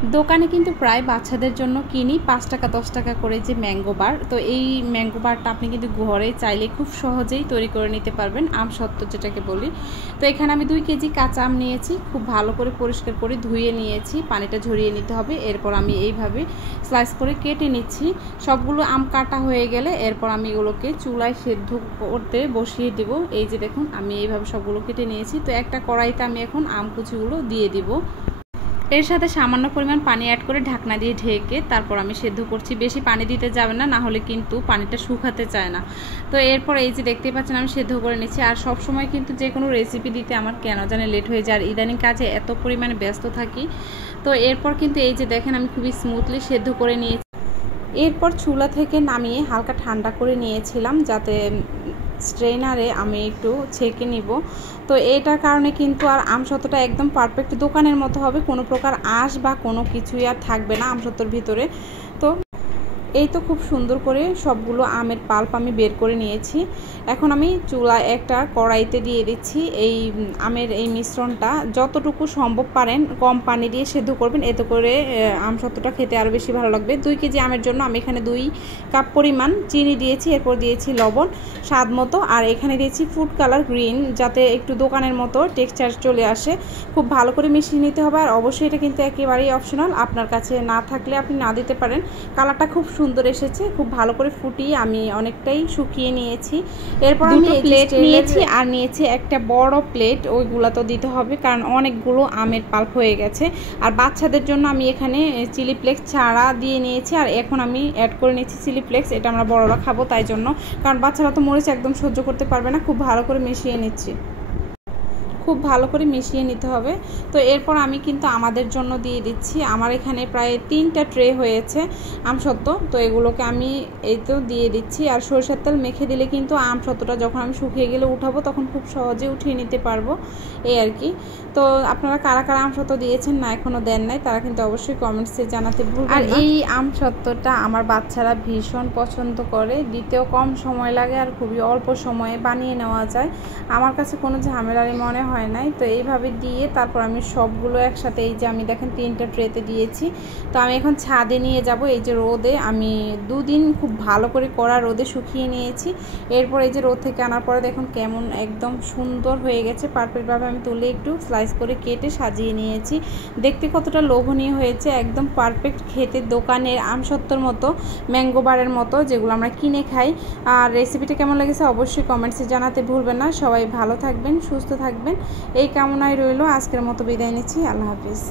দোকানে কিন্তু প্রায় বাচ্চাদের জন্য কিনি 5 টাকা 10 টাকা করে যে ম্যাঙ্গো বার। তো এই ম্যাঙ্গো বারটা আপনি কিন্তু ঘরে চাইলে খুব সহজেই তৈরি করে নিতে পারবেন, আম সত্ত্ব যেটাকে বলি। তো এখানে আমি 2 কেজি কাঁচা আম নিয়েছি, খুব ভালো করে পরিষ্কার করে ধুয়ে নিয়েছি, পানিটা ঝরিয়ে নিতে হবে। এরপর আমি এইভাবে স্লাইস করে কেটে নিচ্ছি। সবগুলো আম কাটা হয়ে গেলে এরপর আমি এগুলোকে চুলায় সেদ্ধ করতে বসিয়ে দিব। এই যে দেখুন আমি এইভাবে সবগুলো কেটে নিয়েছি। তো একটা কড়াইতে আমি এখন আম কুচিগুলো দিয়ে দিব। এর সাথে সামান্য পরিমাণ পানি অ্যাড করে ঢাকনা দিয়ে ঢেকে তারপর আমি সেদ্ধ করছি। বেশি পানি দিতে যাবে না, না হলে কিন্তু পানিটা শুকাতে চায় না। তো এরপর এই যে দেখতেই পাচ্ছেন আমি সেদ্ধ করে নিচ্ছি। আর সব সময় কিন্তু যে কোনো রেসিপি দিতে আমার কেন জানে লেট হয়ে যায়, আর ইদানিং কাজে এত পরিমাণে ব্যস্ত থাকি। তো এরপর কিন্তু এই যে দেখেন আমি খুবই স্মুথলি সেদ্ধ করে নিয়েছি। এরপর চুলা থেকে নামিয়ে হালকা ঠান্ডা করে নিয়েছিলাম, যাতে স্ট্রেনারে আমি একটু ছেঁকে নিব। তো এটার কারণে কিন্তু আর আমসত্ত্বটা একদম পারফেক্ট দোকানের মতো হবে, কোনো প্রকার আঁশ বা কোনো কিছুই আর থাকবে না আমসত্ত্বর ভিতরে। তো এই তো খুব সুন্দর করে সবগুলো আমের পাল্প আমি বের করে নিয়েছি। এখন আমি চুলায় একটা কড়াইতে দিয়ে দিচ্ছি এই আমের এই মিশ্রণটা। যতটুকু সম্ভব পারেন কম পানি দিয়ে সেদ্ধ করবেন, এতে করে আমসত্ত্বটা খেতে আরও বেশি ভালো লাগবে। 2 কেজি আমের জন্য আমি এখানে 2 কাপ পরিমাণ চিনি দিয়েছি, এরপর দিয়েছি লবণ স্বাদ মতো, আর এখানে দিয়েছি ফুড কালার গ্রিন, যাতে একটু দোকানের মতো টেক্সচার চলে আসে। খুব ভালো করে মিশিয়ে নিতে হবে। আর অবশ্যই এটা কিন্তু একেবারেই অপশনাল, আপনার কাছে না থাকলে আপনি না দিতে পারেন। কালারটা খুব সুন্দর এসেছে। খুব ভালো করে ফুটিয়ে আমি অনেকটাই শুকিয়ে নিয়েছি। এরপর আমি প্লেট নিয়েছি আর নিয়েছি একটা বড় প্লেট, ওইগুলো তো দিতে হবে কারণ অনেকগুলো আমের পাল্প হয়ে গেছে। আর বাচ্চাদের জন্য আমি এখানে চিলি ফ্লেক্স ছাড়া দিয়ে নিয়েছি, আর এখন আমি অ্যাড করে নিয়েছি চিলি ফ্লেক্স। এটা আমরা বড়রা খাবো তাই জন্য, কারণ বাচ্চারা তো মরিচ একদম সহ্য করতে পারবে না। খুব ভালো করে মিশিয়ে নিচ্ছি, খুব ভালো করে মিশিয়ে নিতে হবে। তো এরপর আমি কিন্তু আমাদের জন্য দিয়ে দিচ্ছি। আমার এখানে প্রায় 3টা ট্রে হয়েছে আমসত্ত্ব, তো এগুলোকে আমি এই তো দিয়ে দিচ্ছি। আর সরষের তেল মেখে দিলে কিন্তু আমসত্ত্বটা যখন আমি শুকিয়ে গেলে উঠাবো তখন খুব সহজে উঠিয়ে নিতে পারবো, এই আর কি। তো আপনারা কারা কারা আমসত্ত্ব দিয়েছেন না এখনও দেন নাই, তারা কিন্তু অবশ্যই কমেন্টসে জানাতে ভুলবেন না। আর এই আমসত্ত্বটা আমার বাচ্চারা ভীষণ পছন্দ করে, দিতেও কম সময় লাগে আর খুবই অল্প সময়ে বানিয়ে নেওয়া যায়। আমার কাছে কোনো ঝামেলারই মনে হয় নাই। তো এইভাবে দিয়ে তারপর আমি সবগুলো একসাথে, এই যে আমি দেখেন 3টা ট্রেতে দিয়েছি। তো আমি এখন ছাদে নিয়ে যাব। এই যে রোদে আমি 2 দিন খুব ভালো করে কড়া রোদে শুকিয়ে নিয়েছি। এরপর এই যে রোদ থেকে আনার পরে দেখুন কেমন একদম সুন্দর হয়ে গেছে। পারফেক্টভাবে আমি তুলে একটু স্লাইস করে কেটে সাজিয়ে নিয়েছি। দেখতে কতটা লোভনীয় হয়েছে, একদম পারফেক্ট খেতে দোকানের আমসত্ত্বর মতো, ম্যাঙ্গো বারের মতো যেগুলো আমরা কিনে খাই। আর রেসিপিটা কেমন লেগেছে অবশ্যই কমেন্টসে জানাতে ভুলবেন না। সবাই ভালো থাকবেন, সুস্থ থাকবেন এই কামনায় রইল। আজকের মতো বিদায় নিচ্ছি। আল্লাহ হাফিজ।